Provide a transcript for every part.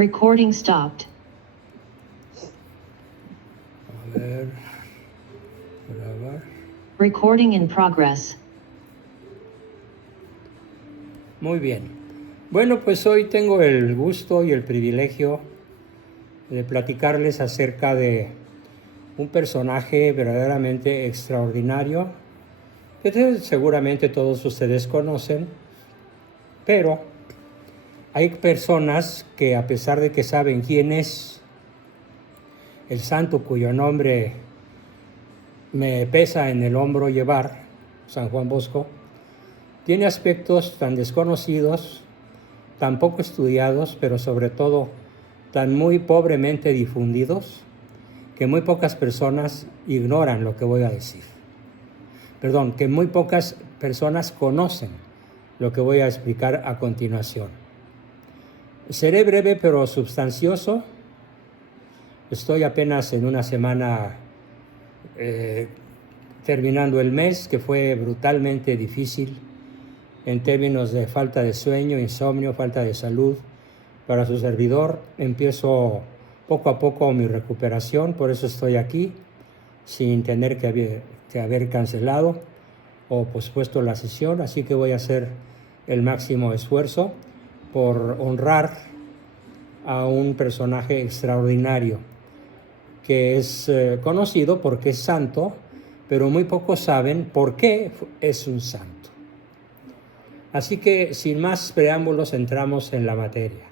Recording stopped. A ver, grabar. Recording in progress. Muy bien. Bueno, pues hoy tengo el gusto y el privilegio de platicarles acerca de un personaje verdaderamente extraordinario que seguramente todos ustedes conocen, pero hay personas que, a pesar de que saben quién es el santo cuyo nombre me pesa en el hombro llevar, San Juan Bosco, tiene aspectos tan desconocidos, tan poco estudiados, pero sobre todo tan muy pobremente difundidos, que muy pocas personas ignoran lo que voy a decir. Perdón, que muy pocas personas conocen lo que voy a explicar a continuación. Seré breve pero sustancioso. Estoy apenas en una semana terminando el mes, que fue brutalmente difícil en términos de falta de sueño, insomnio, falta de salud. Para su servidor empiezo poco a poco mi recuperación, por eso estoy aquí, sin tener que haber cancelado o pospuesto la sesión, así que voy a hacer el máximo esfuerzo por honrar a un personaje extraordinario que es conocido porque es santo, pero muy pocos saben por qué es un santo. Así que sin más preámbulos entramos en la materia.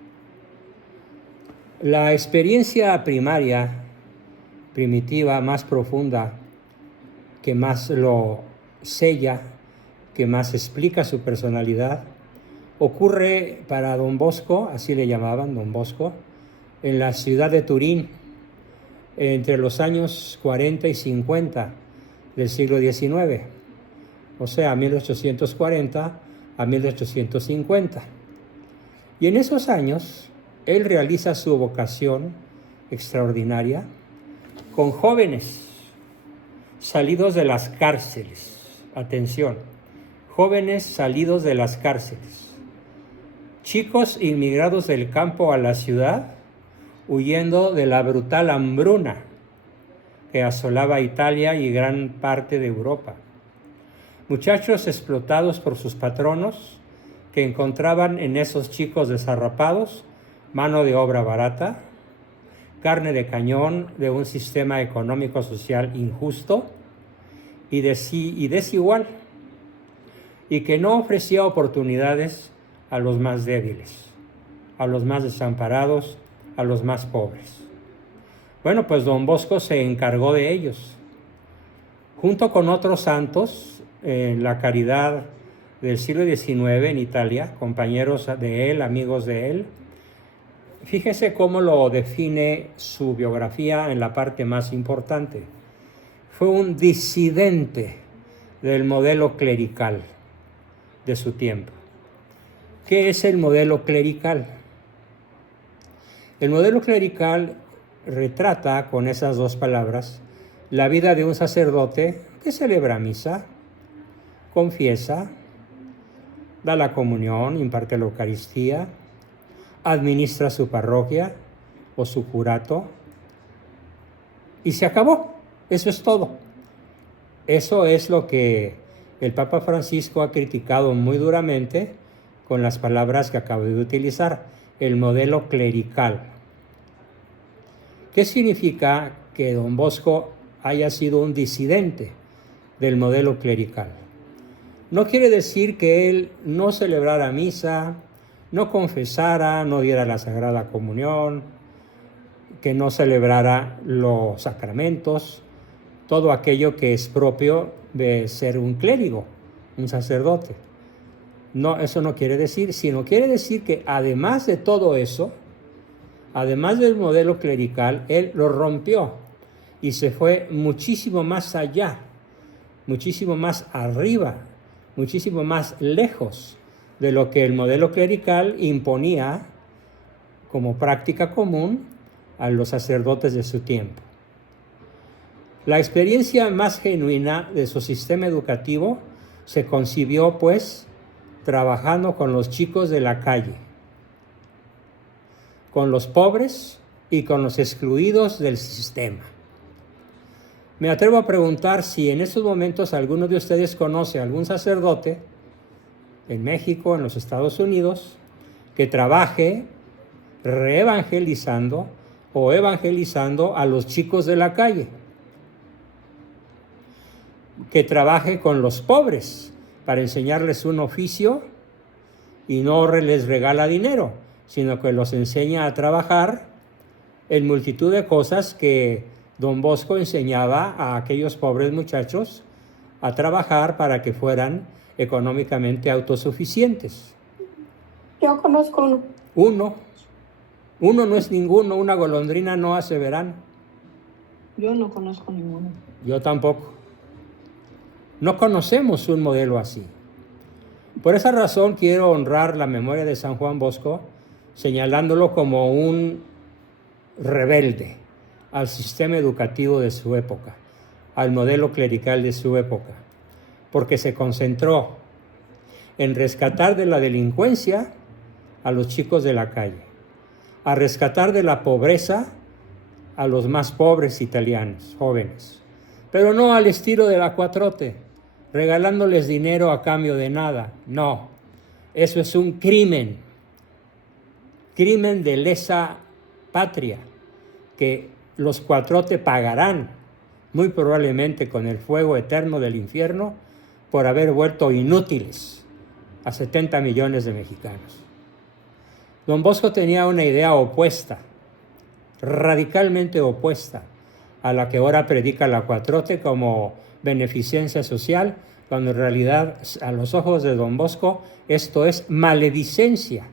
La experiencia primaria, primitiva, más profunda, que más lo sella, que más explica su personalidad, ocurre para Don Bosco, así le llamaban, Don Bosco, en la ciudad de Turín, entre los años 40 y 50 del siglo XIX, o sea, 1840 a 1850. Y en esos años, él realiza su vocación extraordinaria con jóvenes salidos de las cárceles. Atención, jóvenes salidos de las cárceles. Chicos inmigrados del campo a la ciudad, huyendo de la brutal hambruna que asolaba Italia y gran parte de Europa. Muchachos explotados por sus patronos, que encontraban en esos chicos desarrapados mano de obra barata, carne de cañón de un sistema económico-social injusto y desigual, y que no ofrecía oportunidades a los más débiles, a los más desamparados, a los más pobres. Bueno, pues Don Bosco se encargó de ellos. Junto con otros santos, la caridad del siglo XIX en Italia, compañeros de él, amigos de él. Fíjese cómo lo define su biografía en la parte más importante. Fue un disidente del modelo clerical de su tiempo. ¿Qué es el modelo clerical? El modelo clerical retrata con esas dos palabras la vida de un sacerdote que celebra misa, confiesa, da la comunión, imparte la Eucaristía, administra su parroquia o su curato y se acabó. Eso es todo. Eso es lo que el Papa Francisco ha criticado muy duramente con las palabras que acabo de utilizar, el modelo clerical. ¿Qué significa que Don Bosco haya sido un disidente del modelo clerical? No quiere decir que él no celebrara misa, no confesara, no diera la Sagrada Comunión, que no celebrara los sacramentos, todo aquello que es propio de ser un clérigo, un sacerdote. No, eso no quiere decir, sino quiere decir que además de todo eso, además del modelo clerical, él lo rompió y se fue muchísimo más allá, muchísimo más arriba, muchísimo más lejos de lo que el modelo clerical imponía como práctica común a los sacerdotes de su tiempo. La experiencia más genuina de su sistema educativo se concibió, pues, trabajando con los chicos de la calle. con los pobres y con los excluidos del sistema. Me atrevo a preguntar si en estos momentos alguno de ustedes conoce a algún sacerdote en México, en los Estados Unidos, que trabaje reevangelizando o evangelizando a los chicos de la calle, que trabaje con los pobres para enseñarles un oficio y no les regala dinero, sino que los enseña a trabajar en multitud de cosas que Don Bosco enseñaba a aquellos pobres muchachos a trabajar para que fueran económicamente autosuficientes. Yo conozco uno. Uno no es ninguno, una golondrina no hace verano. Yo no conozco ninguno. Yo tampoco. No conocemos un modelo así. Por esa razón quiero honrar la memoria de San Juan Bosco, señalándolo como un rebelde al sistema educativo de su época, al modelo clerical de su época, porque se concentró en rescatar de la delincuencia a los chicos de la calle, a rescatar de la pobreza a los más pobres italianos, jóvenes, pero no al estilo de la 4T, regalándoles dinero a cambio de nada. No, eso es un crimen de lesa patria, que los 4T pagarán, muy probablemente con el fuego eterno del infierno, por haber vuelto inútiles a 70 millones de mexicanos. Don Bosco tenía una idea opuesta, radicalmente opuesta, a la que ahora predica la 4T como beneficencia social, cuando en realidad, a los ojos de Don Bosco, esto es maledicencia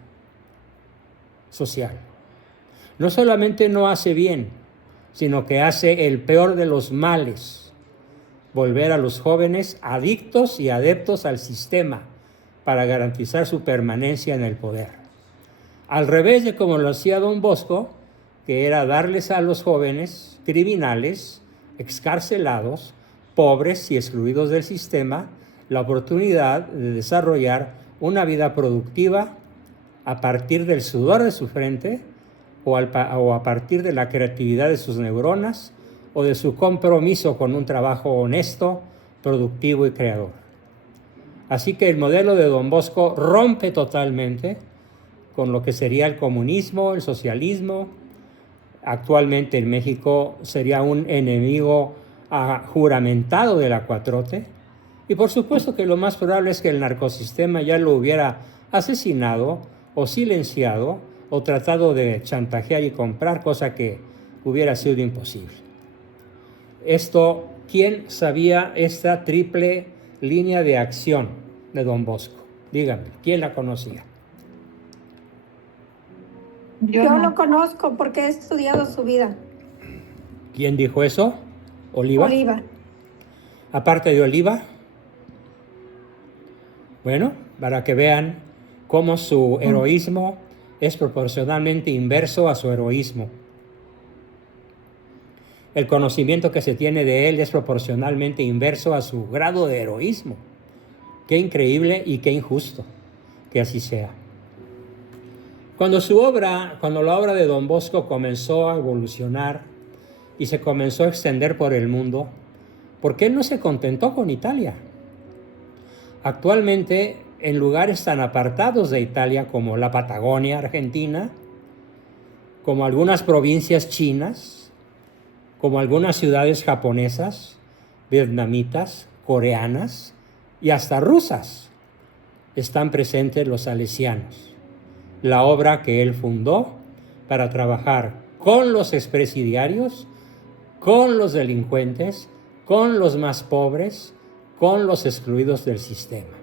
social. No solamente no hace bien, sino que hace el peor de los males, volver a los jóvenes adictos y adeptos al sistema para garantizar su permanencia en el poder. Al revés de como lo hacía Don Bosco, que era darles a los jóvenes criminales, excarcelados, pobres y excluidos del sistema, la oportunidad de desarrollar una vida productiva a partir del sudor de su frente o a partir de la creatividad de sus neuronas o de su compromiso con un trabajo honesto, productivo y creador. Así que el modelo de Don Bosco rompe totalmente con lo que sería el comunismo, el socialismo. Actualmente en México sería un enemigo juramentado de la 4T. Y por supuesto que lo más probable es que el narcosistema ya lo hubiera asesinado o silenciado o tratado de chantajear y comprar, cosa que hubiera sido imposible. Esto, ¿quién sabía esta triple línea de acción de Don Bosco? Dígame, ¿quién la conocía? Yo lo conozco porque he estudiado su vida. ¿Quién dijo eso? ¿Oliva? Oliva. Aparte de Oliva. Bueno, para que vean cómo su heroísmo es proporcionalmente inverso a su heroísmo. El conocimiento que se tiene de él es proporcionalmente inverso a su grado de heroísmo. Qué increíble y qué injusto que así sea. Cuando la obra de Don Bosco comenzó a evolucionar y se comenzó a extender por el mundo, ¿por qué él no se contentó con Italia? Actualmente, en lugares tan apartados de Italia como la Patagonia Argentina, como algunas provincias chinas, como algunas ciudades japonesas, vietnamitas, coreanas y hasta rusas, están presentes los salesianos, la obra que él fundó para trabajar con los expresidiarios, con los delincuentes, con los más pobres, con los excluidos del sistema.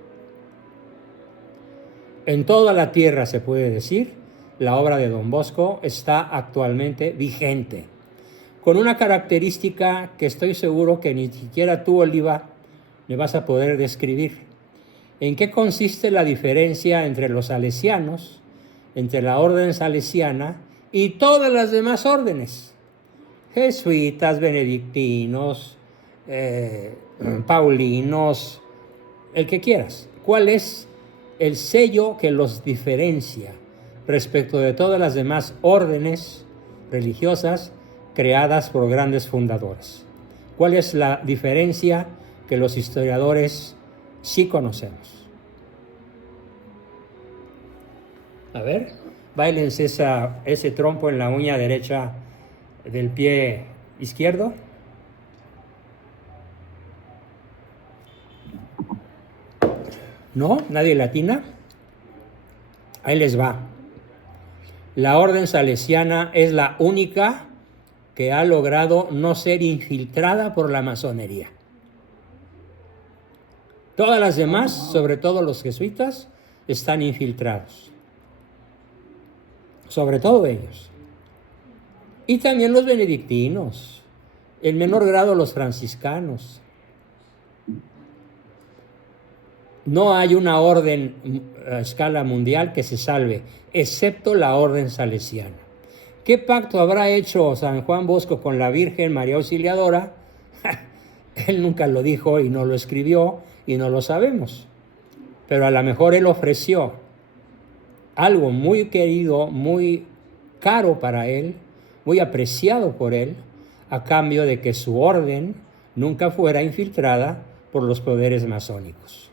En toda la tierra, se puede decir, la obra de Don Bosco está actualmente vigente, con una característica que estoy seguro que ni siquiera tú, Oliva, me vas a poder describir. ¿En qué consiste la diferencia entre los salesianos, entre la orden salesiana y todas las demás órdenes? Jesuitas, benedictinos, paulinos, el que quieras. ¿Cuál es el sello que los diferencia? respecto de todas las demás órdenes religiosas creadas por grandes fundadores. ¿Cuál es la diferencia que los historiadores sí conocemos? A ver, báilense ese trompo en la uña derecha del pie izquierdo. ¿No? ¿Nadie latina? Ahí les va. La orden salesiana es la única que ha logrado no ser infiltrada por la masonería. Todas las demás, sobre todo los jesuitas, están infiltrados. Sobre todo ellos. Y también los benedictinos, en menor grado los franciscanos. No hay una orden a escala mundial que se salve, excepto la orden salesiana. ¿Qué pacto habrá hecho San Juan Bosco con la Virgen María Auxiliadora? Él nunca lo dijo y no lo escribió y no lo sabemos. Pero a lo mejor él ofreció algo muy querido, muy caro para él, muy apreciado por él, a cambio de que su orden nunca fuera infiltrada por los poderes masónicos.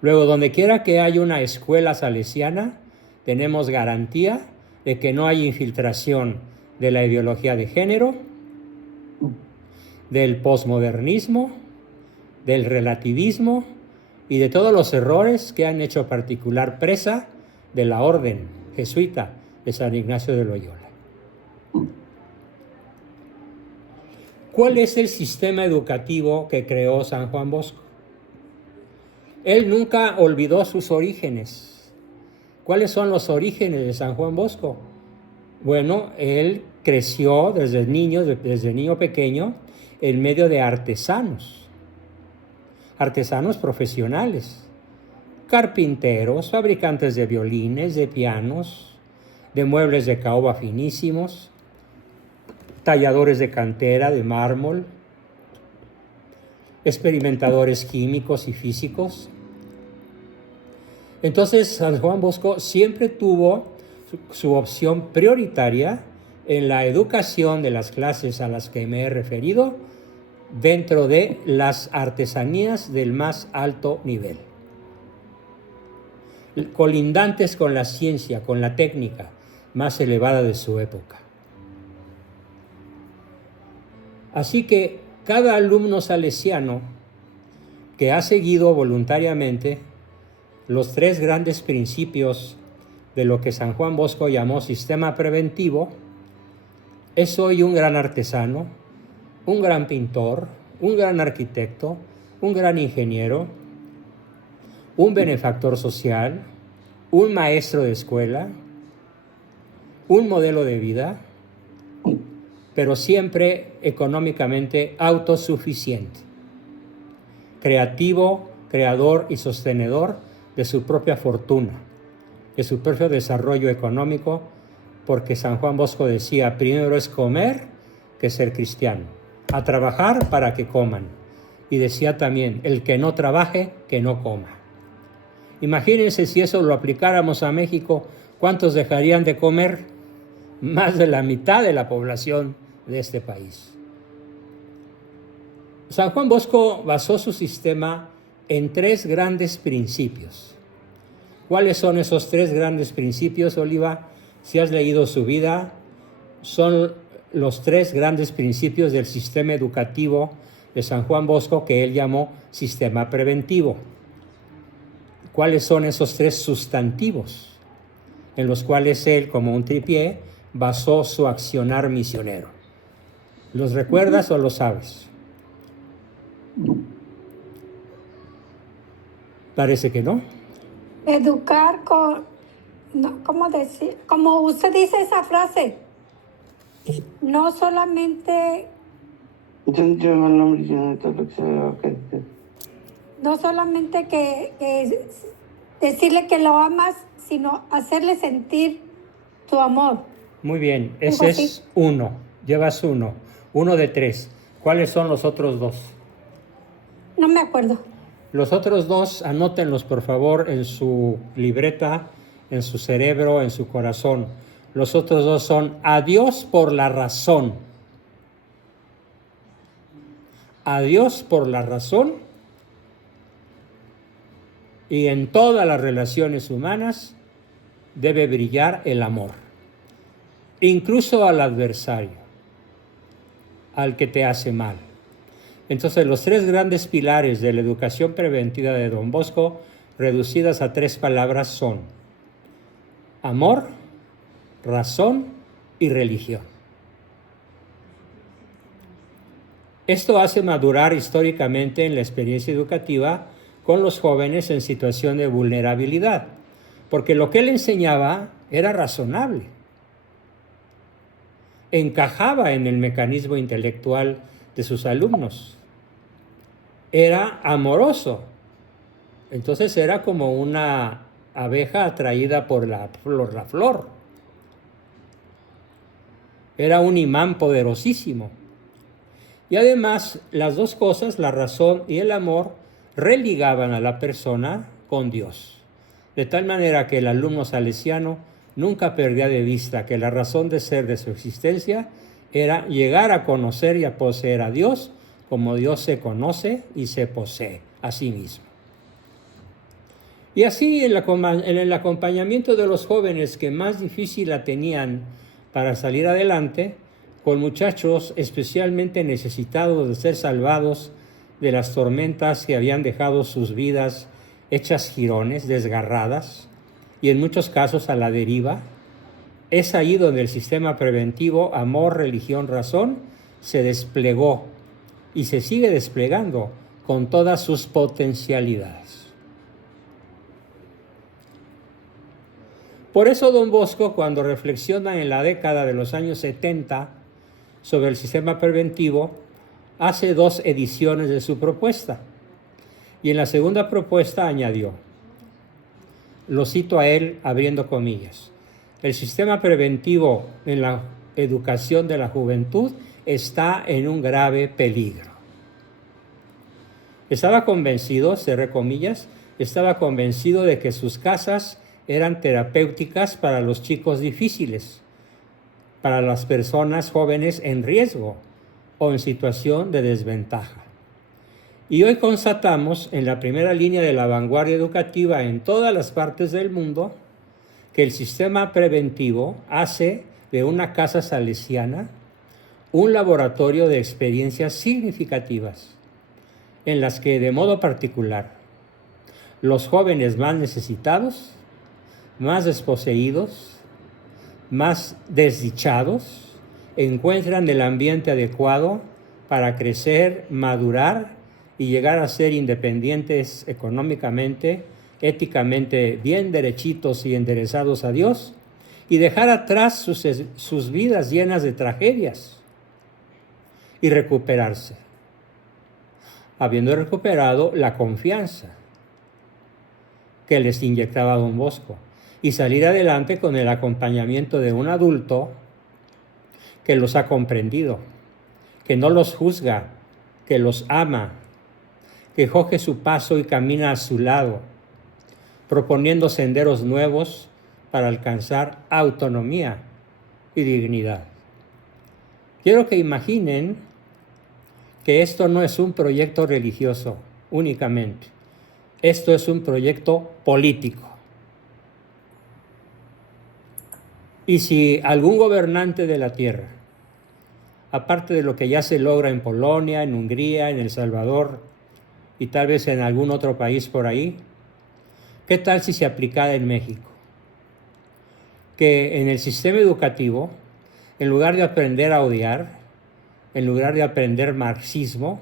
Luego, donde quiera que haya una escuela salesiana, tenemos garantía de que no hay infiltración de la ideología de género, del posmodernismo, del relativismo y de todos los errores que han hecho particular presa de la orden jesuita de San Ignacio de Loyola. ¿Cuál es el sistema educativo que creó San Juan Bosco? Él nunca olvidó sus orígenes. ¿Cuáles son los orígenes de San Juan Bosco? Bueno, él creció desde niño pequeño, en medio de artesanos profesionales, carpinteros, fabricantes de violines, de pianos, de muebles de caoba finísimos, talladores de cantera, de mármol, experimentadores químicos y físicos. Entonces, San Juan Bosco siempre tuvo su opción prioritaria en la educación de las clases a las que me he referido dentro de las artesanías del más alto nivel, colindantes con la ciencia, con la técnica más elevada de su época. Así que cada alumno salesiano que ha seguido voluntariamente los tres grandes principios de lo que San Juan Bosco llamó sistema preventivo, es hoy un gran artesano, un gran pintor, un gran arquitecto, un gran ingeniero, un benefactor social, un maestro de escuela, un modelo de vida, pero siempre económicamente autosuficiente, creativo, creador y sostenedor de su propia fortuna, de su propio desarrollo económico, porque San Juan Bosco decía, primero es comer que ser cristiano, a trabajar para que coman. Y decía también, el que no trabaje, que no coma. Imagínense si eso lo aplicáramos a México, ¿cuántos dejarían de comer? Más de la mitad de la población de este país. San Juan Bosco basó su sistema en tres grandes principios. ¿Cuáles son esos tres grandes principios, Oliva? Si has leído su vida, son los tres grandes principios del sistema educativo de San Juan Bosco que él llamó sistema preventivo. ¿Cuáles son esos tres sustantivos en los cuales él, como un tripié, basó su accionar misionero? ¿Los recuerdas o los sabes? Parece que no. Educar con, no, ¿cómo decir? Como usted dice esa frase, no solamente que decirle que lo amas, sino hacerle sentir tu amor. Muy bien, ese es uno. Llevas uno. Uno de tres. ¿Cuáles son los otros dos? No me acuerdo. Los otros dos, anótenlos por favor en su libreta en su cerebro, en su corazón. Los otros dos son a Dios por la razón. A Dios por la razón, y en todas las relaciones humanas debe brillar el amor, incluso al adversario, al que te hace mal. Entonces, los tres grandes pilares de la educación preventiva de Don Bosco, reducidas a 3 palabras, son amor, razón y religión. Esto hace madurar históricamente en la experiencia educativa con los jóvenes en situación de vulnerabilidad, porque lo que él enseñaba era razonable, encajaba en el mecanismo intelectual de sus alumnos, era amoroso, entonces era como una abeja atraída por la flor, era un imán poderosísimo. Y además, las dos cosas, la razón y el amor, religaban a la persona con Dios. De tal manera que el alumno salesiano nunca perdía de vista que la razón de ser de su existencia era llegar a conocer y a poseer a Dios como Dios se conoce y se posee a sí mismo. Y así en el acompañamiento de los jóvenes que más difícil la tenían para salir adelante, con muchachos especialmente necesitados de ser salvados de las tormentas que habían dejado sus vidas hechas jirones, desgarradas, y en muchos casos a la deriva, es ahí donde el sistema preventivo amor, religión, razón se desplegó y se sigue desplegando con todas sus potencialidades. Por eso Don Bosco, cuando reflexiona en la década de los años 70 sobre el sistema preventivo, hace 2 ediciones de su propuesta. Y en la segunda propuesta añadió, lo cito a él abriendo comillas, el sistema preventivo en la educación de la juventud está en un grave peligro. Estaba convencido, cerré comillas, estaba convencido de que sus casas eran terapéuticas para los chicos difíciles, para las personas jóvenes en riesgo o en situación de desventaja. Y hoy constatamos en la primera línea de la vanguardia educativa en todas las partes del mundo que el sistema preventivo hace de una casa salesiana un laboratorio de experiencias significativas en las que de modo particular los jóvenes más necesitados, más desposeídos, más desdichados, encuentran el ambiente adecuado para crecer, madurar y llegar a ser independientes económicamente, éticamente bien derechitos y enderezados a Dios, y dejar atrás sus vidas llenas de tragedias y recuperarse, habiendo recuperado la confianza que les inyectaba Don Bosco, y salir adelante con el acompañamiento de un adulto que los ha comprendido, que no los juzga, que los ama, que coge su paso y camina a su lado, proponiendo senderos nuevos para alcanzar autonomía y dignidad. Quiero que imaginen que esto no es un proyecto religioso únicamente, esto es un proyecto político. Y si algún gobernante de la tierra, aparte de lo que ya se logra en Polonia, en Hungría, en El Salvador y tal vez en algún otro país por ahí, ¿qué tal si se aplicara en México? Que en el sistema educativo, en lugar de aprender a odiar, en lugar de aprender marxismo,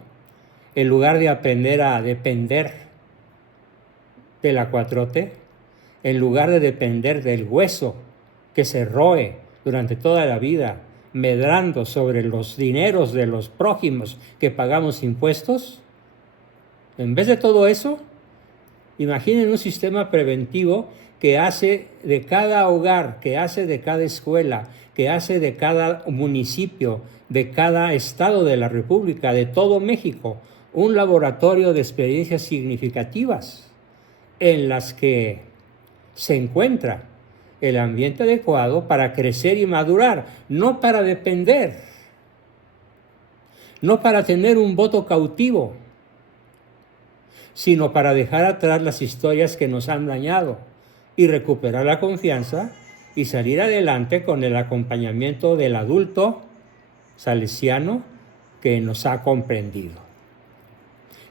en lugar de aprender a depender de la 4T, en lugar de depender del hueso que se roe durante toda la vida, medrando sobre los dineros de los prójimos que pagamos impuestos, en vez de todo eso, imaginen un sistema preventivo que hace de cada hogar, que hace de cada escuela, que hace de cada municipio, de cada estado de la República, de todo México, un laboratorio de experiencias significativas en las que se encuentra el ambiente adecuado para crecer y madurar, no para depender, no para tener un voto cautivo, sino para dejar atrás las historias que nos han dañado y recuperar la confianza y salir adelante con el acompañamiento del adulto salesiano que nos ha comprendido,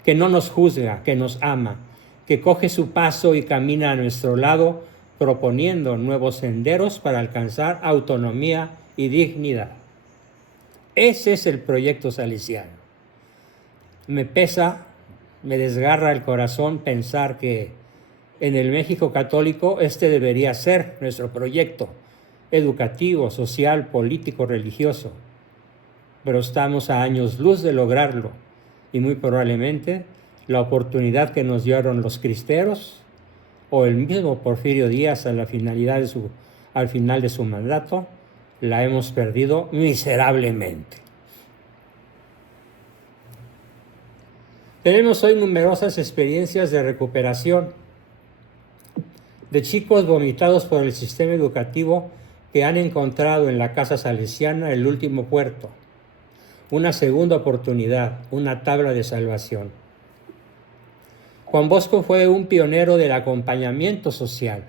que no nos juzga, que nos ama, que coge su paso y camina a nuestro lado, proponiendo nuevos senderos para alcanzar autonomía y dignidad. Ese es el proyecto salesiano. Me pesa, me desgarra el corazón pensar que en el México católico este debería ser nuestro proyecto educativo, social, político, religioso. Pero estamos a años luz de lograrlo y muy probablemente la oportunidad que nos dieron los cristeros o el mismo Porfirio Díaz al final de su mandato, la hemos perdido miserablemente. Tenemos hoy numerosas experiencias de recuperación de chicos vomitados por el sistema educativo que han encontrado en la casa salesiana el último puerto, una segunda oportunidad, una tabla de salvación. Juan Bosco fue un pionero del acompañamiento social,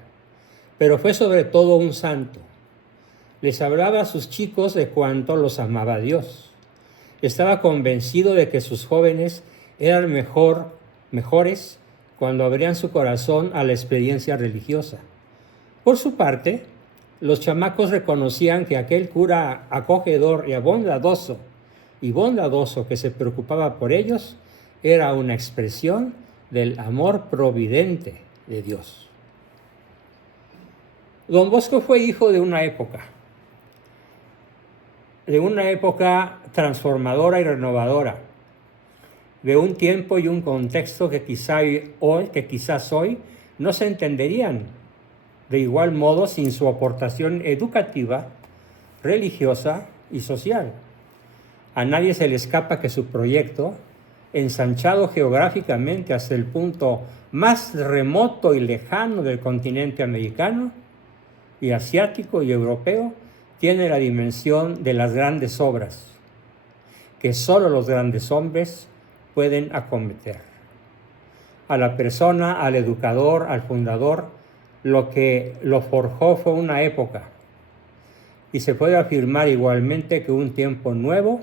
pero fue sobre todo un santo. Les hablaba a sus chicos de cuánto los amaba Dios. Estaba convencido de que sus jóvenes eran mejores cuando abrían su corazón a la experiencia religiosa. Por su parte, los chamacos reconocían que aquel cura acogedor y bondadoso que se preocupaba por ellos era una expresión del amor providente de Dios. Don Bosco fue hijo de una época transformadora y renovadora, de un tiempo y un contexto que quizás hoy no se entenderían de igual modo sin su aportación educativa, religiosa y social. A nadie se le escapa que su proyecto, ensanchado geográficamente hasta el punto más remoto y lejano del continente americano y asiático y europeo, tiene la dimensión de las grandes obras que solo los grandes hombres pueden acometer. A la persona, al educador, al fundador, lo que lo forjó fue una época, y se puede afirmar igualmente que un tiempo nuevo,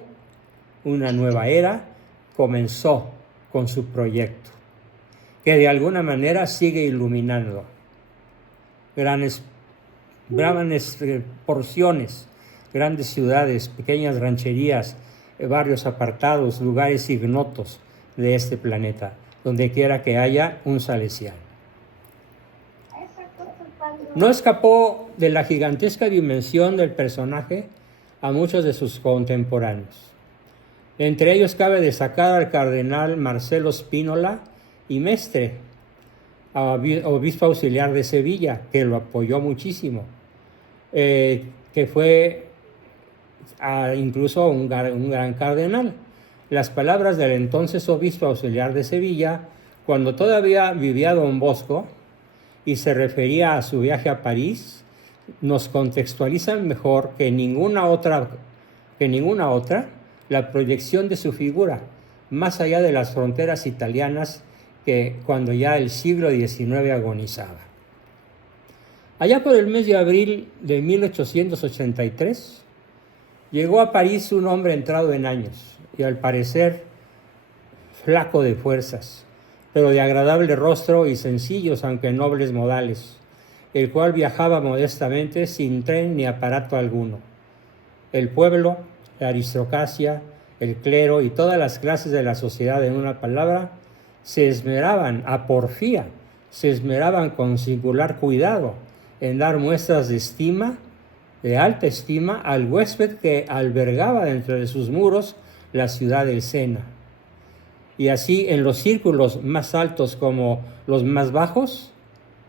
una nueva era, comenzó con su proyecto, que de alguna manera sigue iluminando grandes porciones, grandes ciudades, pequeñas rancherías, barrios apartados, lugares ignotos de este planeta, donde quiera que haya un salesiano. No escapó de la gigantesca dimensión del personaje a muchos de sus contemporáneos. Entre ellos cabe destacar al cardenal Marcelo Spínola y Mestre, obispo auxiliar de Sevilla, que lo apoyó muchísimo, que fue incluso un gran cardenal. Las palabras del entonces obispo auxiliar de Sevilla, cuando todavía vivía Don Bosco y se refería a su viaje a París, nos contextualizan mejor que ninguna otra la proyección de su figura, más allá de las fronteras italianas que cuando ya el siglo XIX agonizaba. Allá por el mes de abril de 1883, llegó a París un hombre entrado en años y al parecer flaco de fuerzas, pero de agradable rostro y sencillos aunque nobles modales, el cual viajaba modestamente sin tren ni aparato alguno. El pueblo, la aristocracia, el clero y todas las clases de la sociedad, en una palabra, se esmeraban con singular cuidado en dar muestras de alta estima al huésped que albergaba dentro de sus muros la ciudad del Sena. Y así, en los círculos más altos como los más bajos,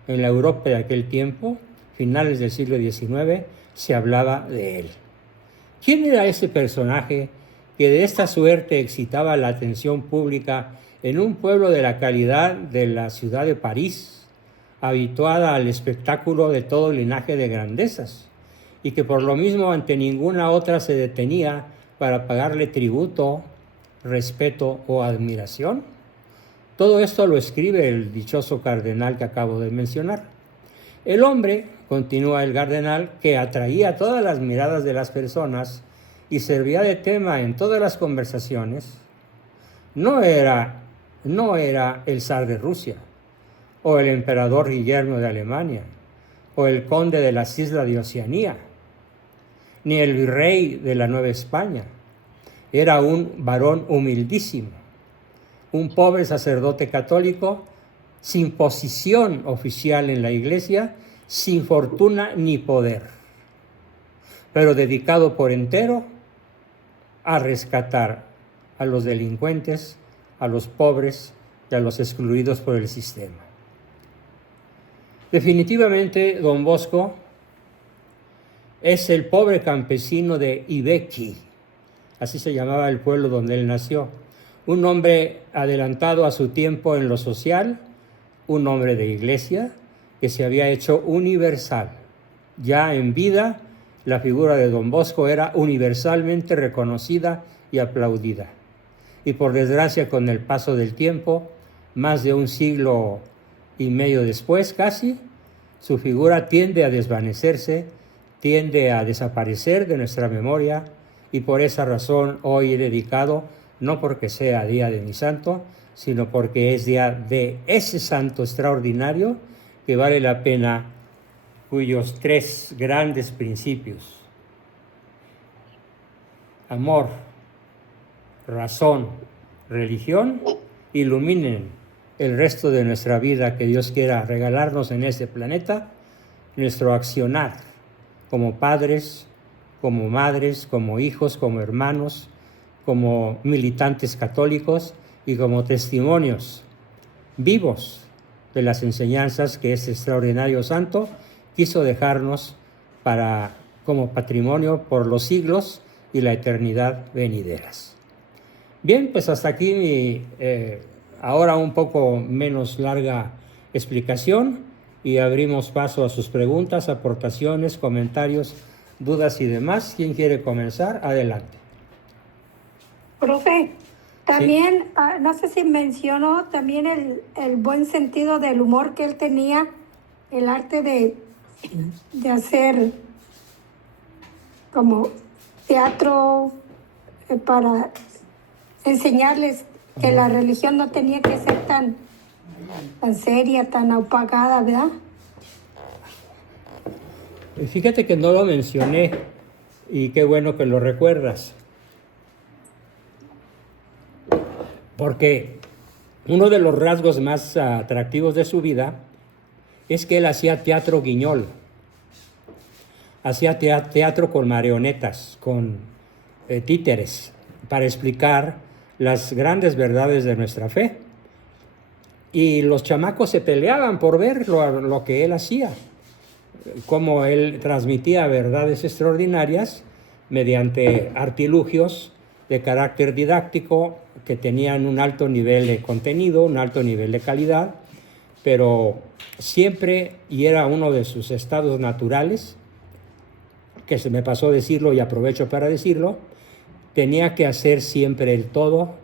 en la Europa de aquel tiempo, finales del siglo XIX, se hablaba de él. ¿Quién era ese personaje que de esta suerte excitaba la atención pública en un pueblo de la calidad de la ciudad de París, habituada al espectáculo de todo linaje de grandezas, y que por lo mismo ante ninguna otra se detenía para pagarle tributo, respeto o admiración. Todo esto lo escribe el dichoso cardenal que acabo de mencionar. El hombre, continúa el cardenal, que atraía todas las miradas de las personas y servía de tema en todas las conversaciones, no era el zar de Rusia, o el emperador Guillermo de Alemania, o el conde de las islas de Oceanía, ni el virrey de la Nueva España. Era un varón humildísimo, un pobre sacerdote católico sin posición oficial en la iglesia, sin fortuna ni poder, pero dedicado por entero a rescatar a los delincuentes, a los pobres y a los excluidos por el sistema. Definitivamente, don Bosco es el pobre campesino de Ibequi, así se llamaba el pueblo donde él nació. Un hombre adelantado a su tiempo en lo social, un hombre de iglesia que se había hecho universal. Ya en vida, la figura de don Bosco era universalmente reconocida y aplaudida. Y por desgracia, con el paso del tiempo, más de un siglo y medio después casi, su figura tiende a desvanecerse, tiende a desaparecer de nuestra memoria, y por esa razón hoy he dedicado, no porque sea día de mi santo, sino porque es día de ese santo extraordinario que vale la pena, cuyos tres grandes principios, amor, razón, religión, iluminen el resto de nuestra vida que Dios quiera regalarnos en este planeta, nuestro accionar como padres, como madres, como hijos, como hermanos, como militantes católicos y como testimonios vivos de las enseñanzas que ese extraordinario santo quiso dejarnos como patrimonio por los siglos y la eternidad venideras. Bien, pues hasta aquí mi ahora un poco menos larga explicación, y abrimos paso a sus preguntas, aportaciones, comentarios, dudas y demás. ¿Quién quiere comenzar? Adelante. Profe, también, no sé si mencionó también el buen sentido del humor que él tenía, el arte de hacer como teatro para enseñarles que la religión no tenía que ser tan seria, tan apagada, ¿verdad? Fíjate que no lo mencioné, y qué bueno que lo recuerdas, porque uno de los rasgos más atractivos de su vida es que él hacía teatro guiñol, hacía teatro con marionetas, con títeres, para explicar las grandes verdades de nuestra fe. Y los chamacos se peleaban por ver lo que él hacía, cómo él transmitía verdades extraordinarias mediante artilugios de carácter didáctico que tenían un alto nivel de contenido, un alto nivel de calidad, pero siempre, y era uno de sus estados naturales, que se me pasó decirlo y aprovecho para decirlo, tenía que hacer siempre el todo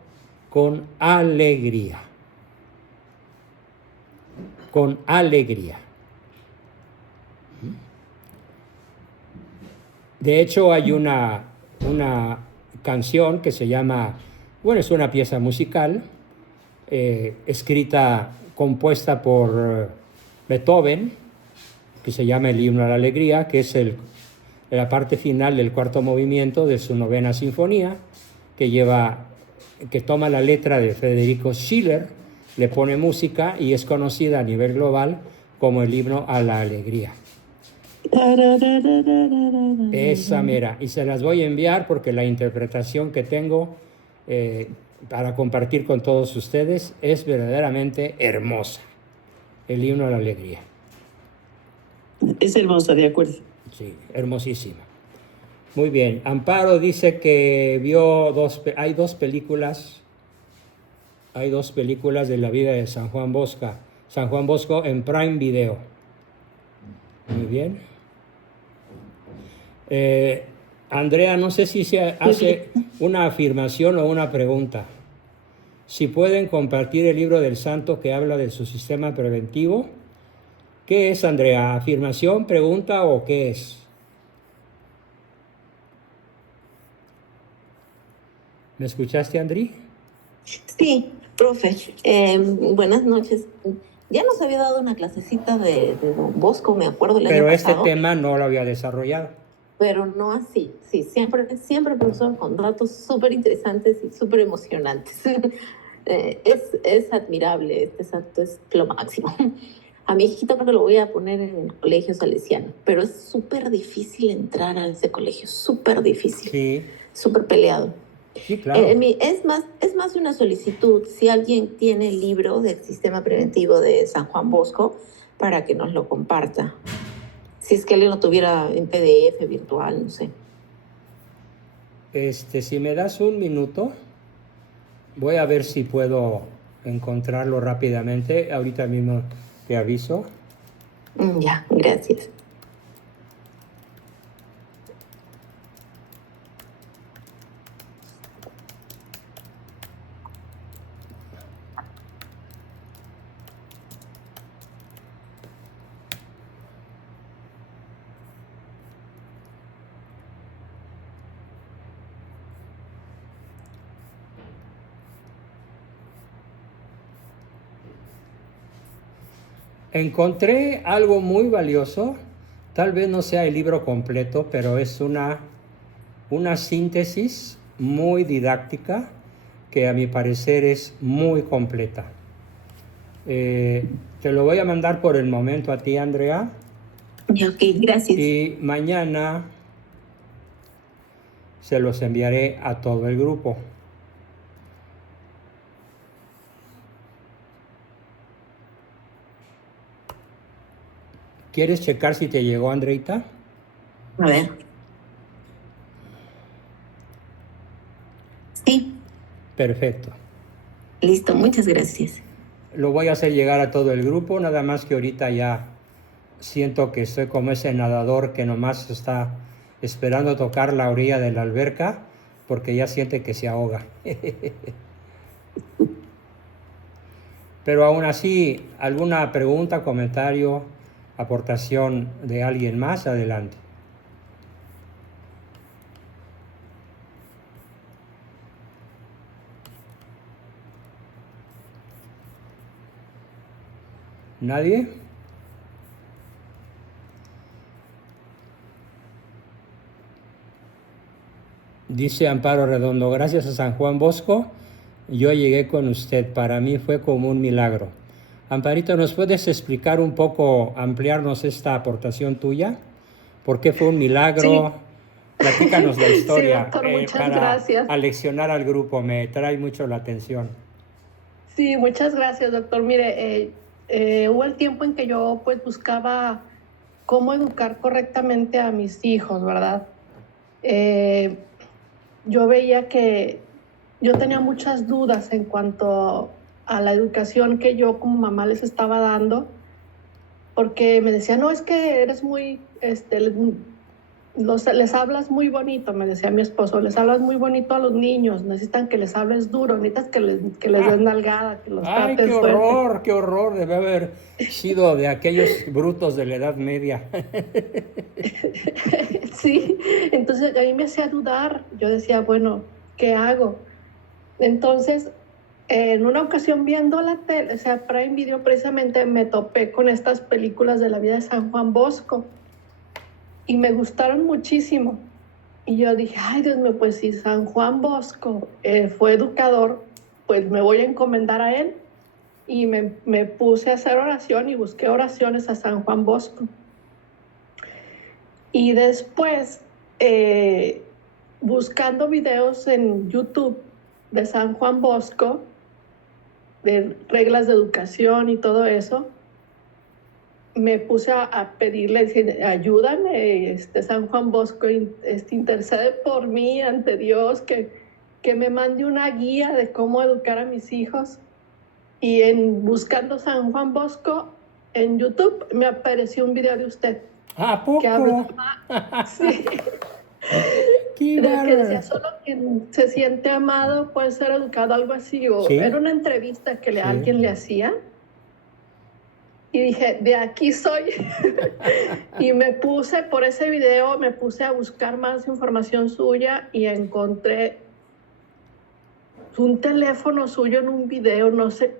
con alegría. Con alegría. De hecho, hay una canción que se llama, bueno, es una pieza musical, compuesta por Beethoven, que se llama el Himno a la Alegría, que es la parte final del cuarto movimiento de su novena sinfonía, que toma la letra de Federico Schiller, le pone música y es conocida a nivel global como el Himno a la Alegría. Esa mera, y se las voy a enviar porque la interpretación que tengo para compartir con todos ustedes es verdaderamente hermosa. El Himno a la Alegría. Es hermosa, de acuerdo. Sí, hermosísima. Muy bien. Amparo dice que hay dos películas de la vida de San Juan Bosco. San Juan Bosco en Prime Video. Muy bien. Andrea, no sé si se hace una afirmación o una pregunta. Si pueden compartir el libro del santo que habla de su sistema preventivo. ¿Qué es, Andrea? ¿Afirmación, pregunta o qué es? ¿Me escuchaste, Andri? Sí, profe. Buenas noches. Ya nos había dado una clasecita de Don Bosco, me acuerdo el Pero año este pasado, tema no lo había desarrollado. pero no así. Sí, siempre profesor con datos súper interesantes y súper emocionantes. Es admirable, este santo es lo máximo. A mi hijita creo que lo voy a poner en el colegio salesiano, pero es súper difícil entrar a ese colegio, súper difícil, Sí, súper peleado. sí, claro. Es más una solicitud, si alguien tiene el libro del sistema preventivo de San Juan Bosco, para que nos lo comparta. Si es que alguien lo tuviera en PDF virtual, no sé. Si me das un minuto, voy a ver si puedo encontrarlo rápidamente. Ahorita mismo te aviso. Ya, gracias. Encontré algo muy valioso. Tal vez no sea el libro completo, pero es una síntesis muy didáctica que a mi parecer es muy completa. Te lo voy a mandar por el momento a ti, Andrea. Ok, gracias. Y mañana se los enviaré a todo el grupo. ¿Quieres checar si te llegó, Andreita? A ver. Sí, Perfecto. listo, muchas gracias. Lo voy a hacer llegar a todo el grupo, nada más que ahorita ya siento que estoy como ese nadador que nomás está esperando tocar la orilla de la alberca porque ya siente que se ahoga. Pero aún así, ¿alguna pregunta, comentario, aportación de alguien más? Adelante. ¿Nadie? Dice Amparo Redondo, gracias a San Juan Bosco, yo llegué con usted. Para mí fue como un milagro. Amparito, ¿nos puedes explicar un poco, ampliarnos esta aportación tuya? ¿Por qué fue un milagro? Sí. Platícanos la historia. Sí, doctor, muchas para gracias. aleccionar al grupo, me trae mucho la atención. Sí, muchas gracias, doctor. Mire, hubo el tiempo en que yo pues buscaba cómo educar correctamente a mis hijos, ¿verdad? Yo veía que yo tenía muchas dudas en cuanto a la educación que yo como mamá les estaba dando, porque me decía, no, es que eres muy, les hablas muy bonito, me decía mi esposo, les hablas muy bonito a los niños, necesitan que les hables duro, necesitas que les des nalgada, que los ¡Ay, trates qué fuerte. horror, qué horror! Debe haber sido de aquellos brutos de la Edad Media. Sí, entonces a mí me hacía dudar, yo decía, bueno, ¿qué hago? Entonces, en una ocasión viendo la tele, o sea, Prime Video, precisamente me topé con estas películas de la vida de San Juan Bosco y me gustaron muchísimo. Y yo dije, ay, Dios mío, pues si San Juan Bosco fue educador, pues me voy a encomendar a él. Y me puse a hacer oración y busqué oraciones a San Juan Bosco. Y después, buscando videos en YouTube de San Juan Bosco, de reglas de educación y todo eso, me puse a pedirle, ayúdame, San Juan Bosco, intercede por mí ante Dios, que me mande una guía de cómo educar a mis hijos. y en buscando San Juan Bosco en YouTube me apareció un video de usted ¿A que poco? hablaba, sí, ¡Qué de que decía bárbaro! solo quien se siente amado puede ser educado, algo así, o Sí. era una entrevista que Sí. alguien le hacía. Y dije, de aquí soy. Y me puse, por ese video, me puse a buscar más información suya y encontré un teléfono suyo en un video, no sé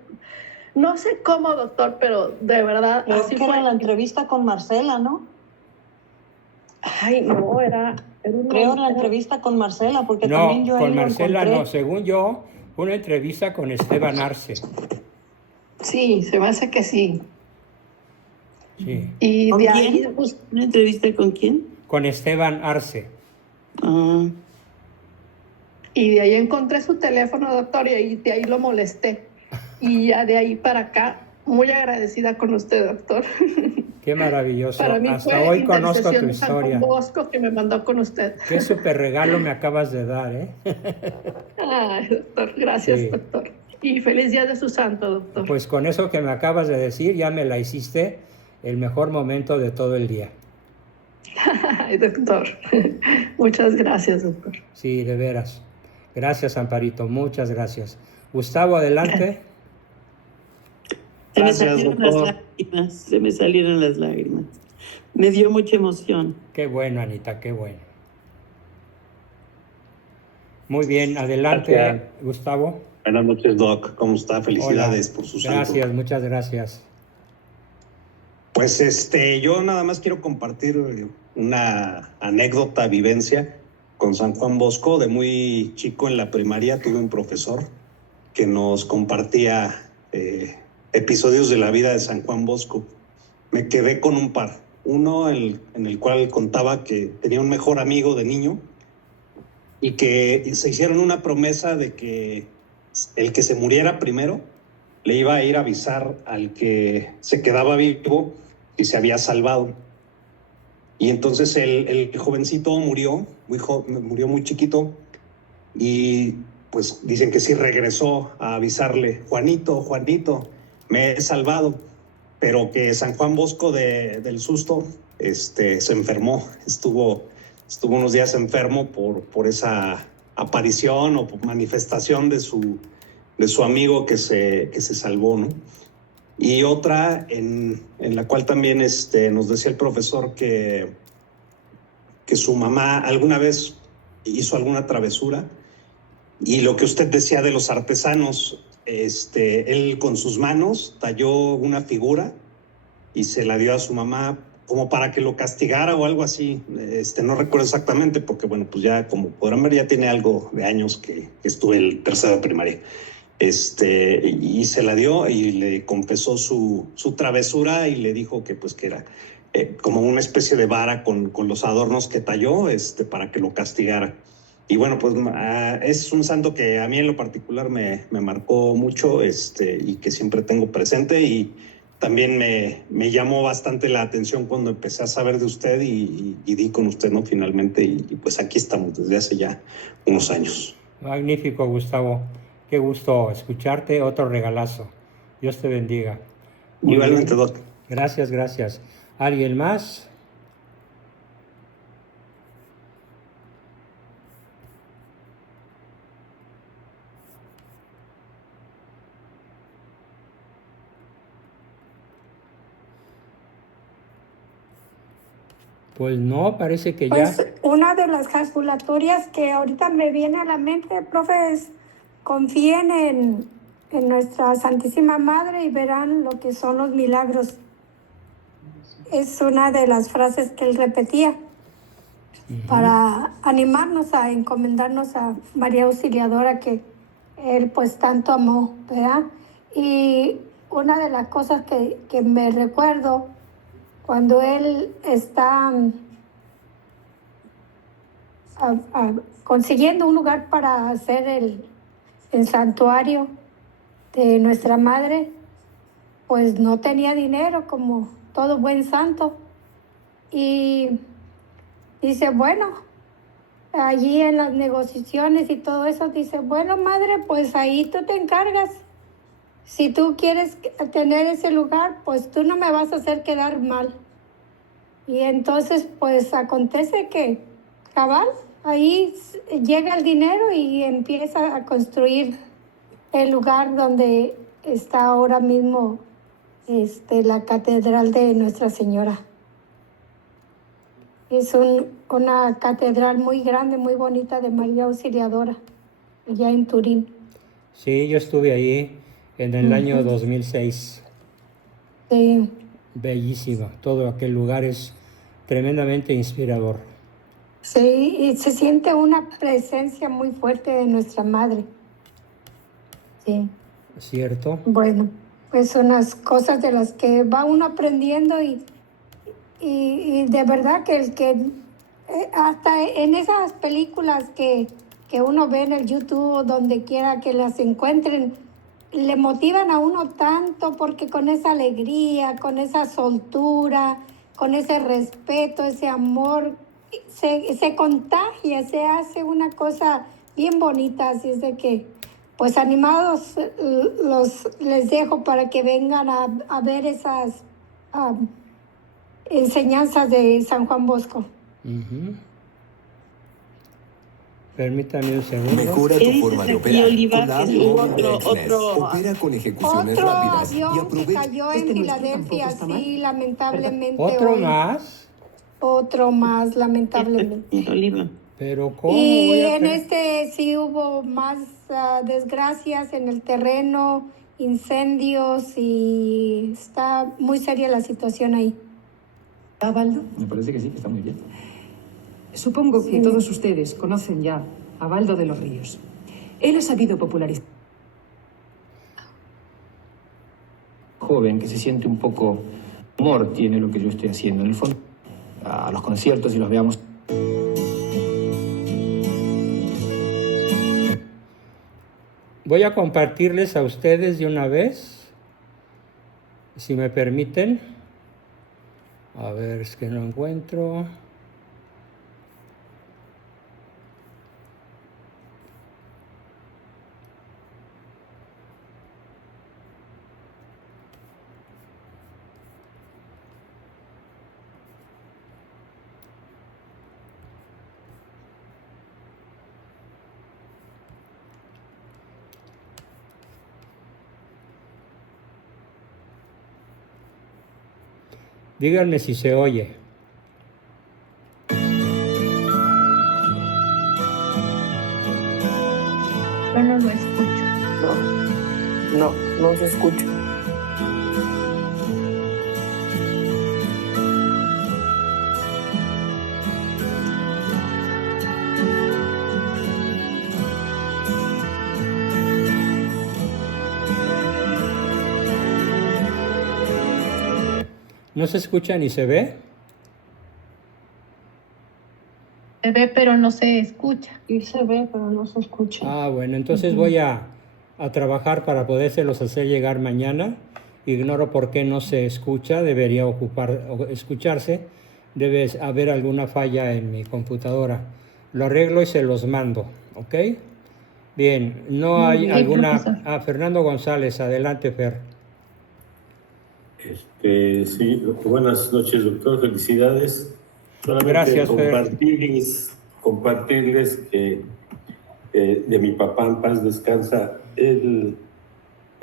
cómo, doctor, pero de verdad Creo así que fue. era la entrevista con Marcela, ¿no? Ay, no, era Creo la entrevista con Marcela, porque No, también yo ahí con lo Marcela encontré. no. Según yo, una entrevista con Esteban Arce. Sí, se me hace que sí. Sí, Y ¿Con de quién? ahí, pues, ¿Una entrevista con quién? con Esteban Arce. Ah, y de ahí encontré su teléfono, doctor, y de ahí lo molesté. Y ya de ahí para acá, muy agradecida con usted, doctor. Qué maravilloso. Para mí Hasta fue hoy conozco tu intercesión de San Juan historia. Bosco que me mandó con usted. Qué súper regalo me acabas de dar, ¿eh? Ay, doctor, gracias, Sí. doctor. Y feliz día de su santo, doctor. Pues con eso que me acabas de decir, ya me la hiciste el mejor momento de todo el día. Ay, doctor. Muchas gracias, doctor. Sí, de veras. Gracias, Amparito. Muchas gracias. Gustavo, adelante. se me Gracias, salieron las doctor. lágrimas, se me salieron las lágrimas. Me dio mucha emoción. Qué bueno, Anita, qué bueno. Muy bien, adelante, Gracias. Gustavo. Buenas noches, Doc. ¿Cómo está? Felicidades Hola. por su santo. Gracias, muchas gracias. Pues yo nada más quiero compartir una anécdota, vivencia con San Juan Bosco. De muy chico en la primaria tuve un profesor que nos compartía episodios de la vida de San Juan Bosco. Me quedé con un par. Uno en el cual contaba que tenía un mejor amigo de niño y que se hicieron una promesa de que el que se muriera primero le iba a ir a avisar al que se quedaba vivo y se había salvado. Y entonces el jovencito murió muy chiquito y pues dicen que sí regresó a avisarle, Juanito, me he salvado, pero que San Juan Bosco del susto se enfermó, estuvo unos días enfermo por esa aparición o por manifestación de su amigo que se salvó, ¿no? Y otra en la cual también nos decía el profesor que su mamá alguna vez hizo alguna travesura, y lo que usted decía de los artesanos, él con sus manos talló una figura y se la dio a su mamá como para que lo castigara o algo así. No recuerdo exactamente porque, bueno, pues ya como podrán ver, ya tiene algo de años que estuve el tercero de primaria. Y se la dio y le confesó su travesura y le dijo que pues que era como una especie de vara con los adornos que talló para que lo castigara. Y bueno, pues es un santo que a mí en lo particular me marcó mucho y que siempre tengo presente, y también me llamó bastante la atención cuando empecé a saber de usted y di con usted, ¿no? Finalmente, y pues aquí estamos desde hace ya unos años. Magnífico, Gustavo. Qué gusto escucharte. Otro regalazo. Dios te bendiga. Muy Igualmente, bien. Doc. Gracias, gracias. ¿Alguien más? Pues no, parece que ya. Pues una de las jaculatorias que ahorita me viene a la mente, profe, es confíen en nuestra Santísima Madre y verán lo que son los milagros. Es una de las frases que él repetía para animarnos a encomendarnos a María Auxiliadora, que él pues tanto amó, ¿verdad? Y una de las cosas que me recuerdo cuando él está consiguiendo un lugar para hacer el santuario de nuestra madre, pues no tenía dinero como todo buen santo. Y dice, bueno, allí en las negociaciones y todo eso, dice, bueno, madre, pues ahí tú te encargas. si tú quieres tener ese lugar, pues tú no me vas a hacer quedar mal. Y entonces, pues acontece que, cabal, ahí llega el dinero y empieza a construir el lugar donde está ahora mismo la Catedral de Nuestra Señora. Es una catedral muy grande, muy bonita de María Auxiliadora, allá en Turín. Sí, yo estuve ahí en el año Ujú. 2006. Sí, Bellísima. Todo aquel lugar es tremendamente inspirador. sí, y se siente una presencia muy fuerte de nuestra Madre. Sí, ¿Cierto? bueno, pues son las cosas de las que va uno aprendiendo y de verdad que hasta en esas películas que uno ve en el YouTube o donde quiera que las encuentren, le motivan a uno tanto porque con esa alegría, con esa soltura, con ese respeto, ese amor, se contagia, se hace una cosa bien bonita. Así es de que, pues animados les dejo para que vengan a ver esas enseñanzas de San Juan Bosco. Ujú. Permítame un segundo. Mejora ¿Qué tu dices forma de aquí, operar Oliva? con la Que app sí, móvil de otro, Exness. otro, Opera con ejecuciones Otro rápidas y avión que aprovecha. cayó en Filadelfia, sí, lamentablemente ¿Otro hoy. más? Otro más, lamentablemente. Oliva. ¿Pero cómo Y voy a en creer? sí hubo más desgracias en el terreno, incendios y está muy seria la situación ahí. ¿Abaldo? Me parece que sí, que está muy bien. Supongo que Sí. todos ustedes conocen ya a Baldo de los Ríos. Él ha sabido popularizar. Joven que se siente un poco humor tiene lo que yo estoy haciendo. En el fondo, a los conciertos y los veamos. Voy a compartirles a ustedes de una vez, si me permiten. A ver, es que no encuentro. Díganme si se oye. Yo no lo escucho. No se escucha. ¿No se escucha ni se ve? Se ve, pero no se escucha. Sí se ve, pero no se escucha. Ah, bueno, entonces voy a trabajar para podérselos hacer llegar mañana. Ignoro por qué no se escucha, debería escucharse. Debe haber alguna falla en mi computadora. Lo arreglo y se los mando, ¿ok? Bien, no hay Sí, alguna... profesor. Ah, Fernando González, adelante, Fer. Sí, buenas noches, doctor. Felicidades. Solamente Gracias, Fer. compartirles que de mi papá en paz descansa. Él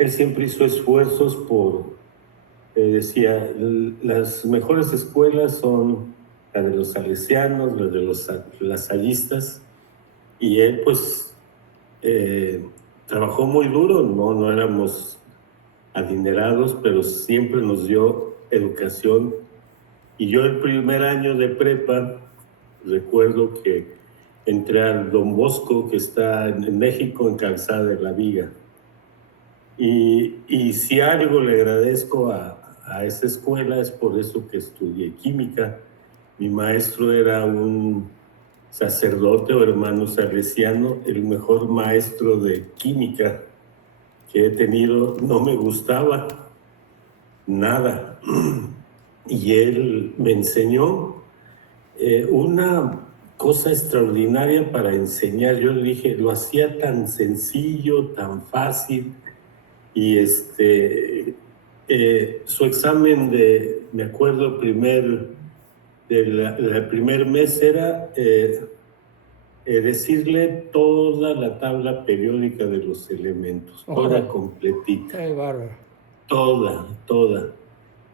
siempre hizo esfuerzos por, decía, las mejores escuelas son las de los salesianos, las de los lasallistas, y él pues trabajó muy duro, no éramos adinerados, pero siempre nos dio educación. Y yo el primer año de prepa, recuerdo que entré al Don Bosco, que está en México, en Calzada de la Viga. Y si algo le agradezco a esa escuela es por eso que estudié química. Mi maestro era un sacerdote o hermano salesiano, el mejor maestro de química que he tenido. No me gustaba nada. Y él me enseñó una cosa extraordinaria para enseñar. Yo le dije, lo hacía tan sencillo, tan fácil. Y su examen me acuerdo, el primer mes era decirle toda la tabla periódica de los elementos, toda completita. Qué bárbaro. Toda.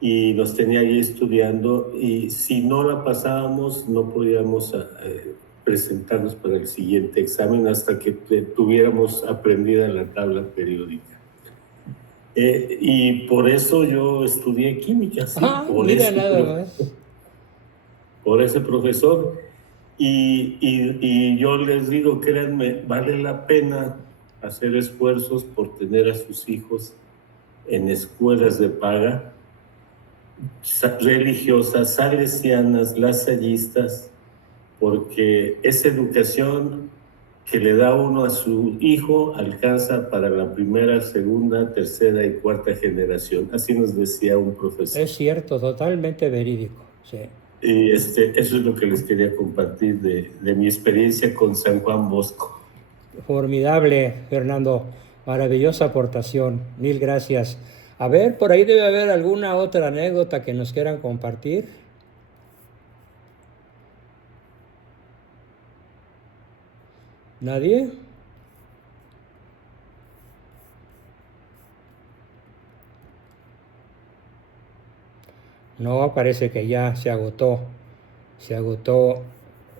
Y nos tenía ahí estudiando, y si no la pasábamos no podíamos presentarnos para el siguiente examen hasta que tuviéramos aprendida la tabla periódica. Y por eso yo estudié química, ¿sí? Por ese profesor. Y yo les digo, créanme, vale la pena hacer esfuerzos por tener a sus hijos en escuelas de paga, religiosas, salesianas, lasallistas, porque esa educación que le da uno a su hijo alcanza para la primera, segunda, tercera y cuarta generación. Así nos decía un profesor. Es cierto, totalmente verídico, sí. Y eso es lo que les quería compartir de mi experiencia con San Juan Bosco. Formidable, Fernando. Maravillosa aportación. Mil gracias. A ver, por ahí debe haber alguna otra anécdota que nos quieran compartir. ¿Nadie? No, parece que ya se agotó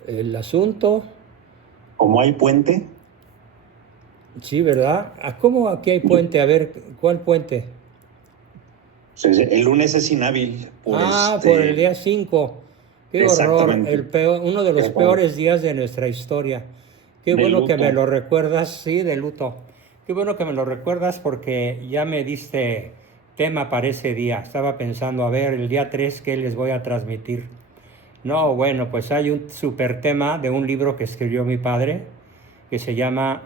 el asunto. ¿Cómo hay puente? Sí, ¿verdad? ¿Cómo aquí hay puente? A ver, ¿cuál puente? El lunes es inhábil. Por el día 5. Qué horror, uno de los peores días de nuestra historia. Qué bueno que me lo recuerdas, sí, de luto. Qué bueno que me lo recuerdas porque ya me diste tema para ese día. Estaba pensando, a ver, el día 3, ¿qué les voy a transmitir? No, bueno, pues hay un súper tema de un libro que escribió mi padre, que se llama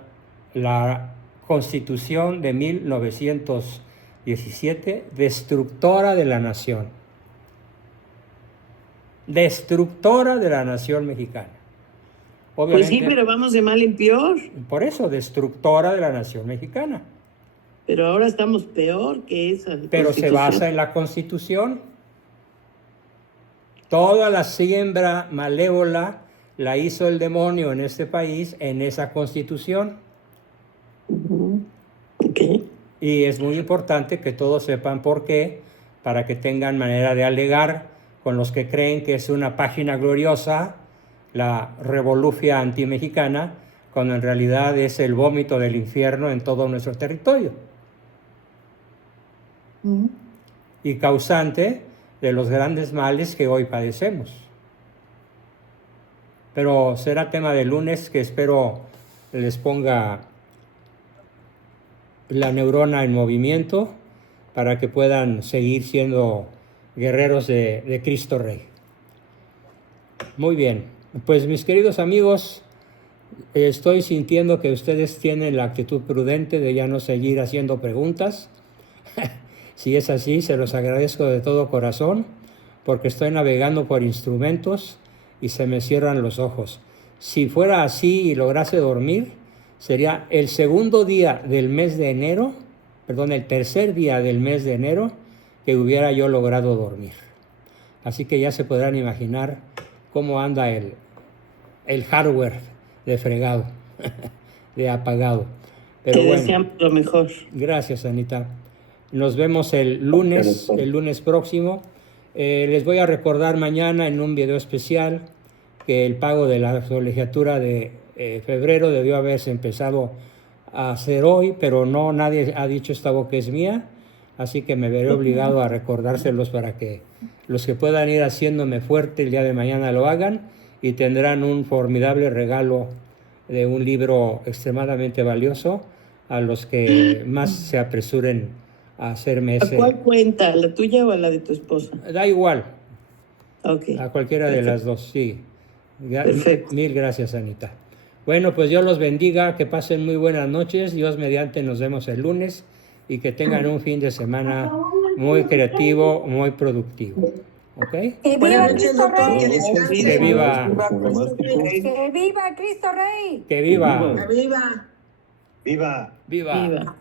La Constitución de 1917, Destructora de la Nación. Destructora de la Nación mexicana. Obviamente, pues sí, pero vamos de mal en peor. Por eso, destructora de la Nación mexicana. Pero ahora estamos peor que esa. Pero se basa en la Constitución. Toda la siembra malévola la hizo el demonio en este país, en esa Constitución. Okay. Y es muy importante que todos sepan por qué, para que tengan manera de alegar con los que creen que es una página gloriosa, la revolución antimexicana, cuando en realidad es el vómito del infierno en todo nuestro territorio. Y causante de los grandes males que hoy padecemos. Pero será tema de lunes, que espero les ponga la neurona en movimiento para que puedan seguir siendo guerreros de Cristo Rey. Muy bien, pues mis queridos amigos, estoy sintiendo que ustedes tienen la actitud prudente de ya no seguir haciendo preguntas. Si es así, se los agradezco de todo corazón, porque estoy navegando por instrumentos y se me cierran los ojos. Si fuera así y lograse dormir, sería el segundo día del mes de enero, el tercer día del mes de enero, que hubiera yo logrado dormir. Así que ya se podrán imaginar cómo anda el hardware de fregado, de apagado. Pero te bueno, deseamos lo mejor. Gracias, Anita. Nos vemos el lunes próximo. Les voy a recordar mañana en un video especial que el pago de la colegiatura de febrero debió haberse empezado a hacer hoy, pero no, nadie ha dicho esta boca es mía, así que me veré obligado a recordárselos para que los que puedan ir haciéndome fuerte el día de mañana lo hagan, y tendrán un formidable regalo de un libro extremadamente valioso a los que más se apresuren a hacerme ese. ¿A cuál cuenta? ¿La tuya o a la de tu esposa? Da igual. Okay. A cualquiera de las dos, sí. Perfecto. Mil gracias, Anita. Bueno, pues Dios los bendiga, que pasen muy buenas noches. Dios mediante, nos vemos el lunes y que tengan un fin de semana muy creativo, muy productivo. ¿Ok? ¡Que viva Cristo Rey! ¡Que viva! ¡Que viva Cristo Rey! ¡Que viva! ¡Viva! ¡Viva!